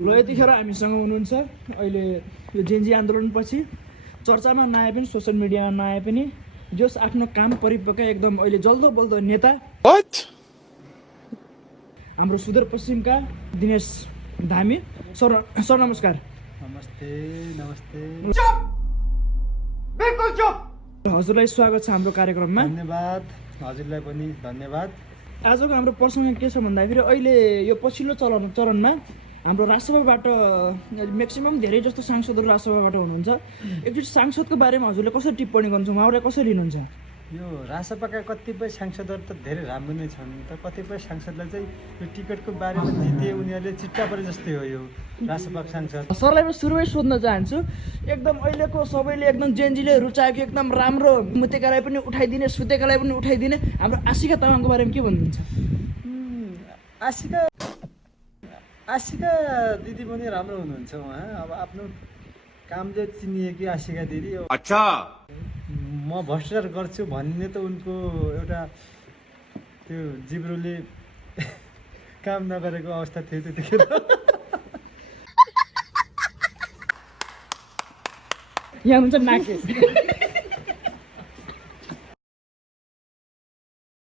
ल यतिखेर हामीसँग हुनुहुन्छ अहिले यो जेन्जी आन्दोलनपछि चर्चामा नआए पनि सोसियल मिडियामा नआए पनि जस आफ्नो काम परिपक्व एकदम अहिले जल्दो बल्दो नेता हाम्रो सुदूरपश्चिमका दिनेश धामी सर सर नमस्कार। नमस्ते नमस्ते बिल्कुल चुप। हजुरलाई स्वागत छ हाम्रो कार्यक्रममा। धन्यवाद हजुरलाई पनि धन्यवाद। आजको हाम्रो प्रसङ्ग के छ भन्दाखेरि अहिले यो पछिल्लो चरणमा हाम्रो राजसभाबाट म्याक्सिमम धेरै जस्तो सांसदहरू राजसभाबाट हुनुहुन्छ। एकचोटि सांसदको बारेमा हजुरले कसरी टिप्पणी गर्नुहुन्छ, उहाँलाई कसरी लिनुहुन्छ? यो राजसभाका कतिपय सांसदहरू त धेरै राम्रो नै छन्, तर कतिपय सांसदलाई चाहिँ यो टिकटको बारेमा जिते उनीहरूले चिट्टा परे जस्तै हो यो राजसभाको सांसद। सरलाई म सुरुमै सोध्न चाहन्छु, एकदम अहिलेको सबैले एकदम जेन्जीले रुचाएको एकदम राम्रो मुतेकालाई पनि उठाइदिने सुतेकालाई पनि उठाइदिने हाम्रो आशिका तामाङको बारेमा के भन्नुहुन्छ? आशिका दिदी पनि राम्रो हुनुहुन्छ। उहाँ अब आफ्नो कामले चिनिएकी आशिका दिदी। अच्छा म भ्रष्टाचार गर्छु भन्ने त उनको एउटा त्यो जिब्रोले काम नगरेको अवस्था थियो त्यतिखेर। यहाँ हुन्छ नाकेश।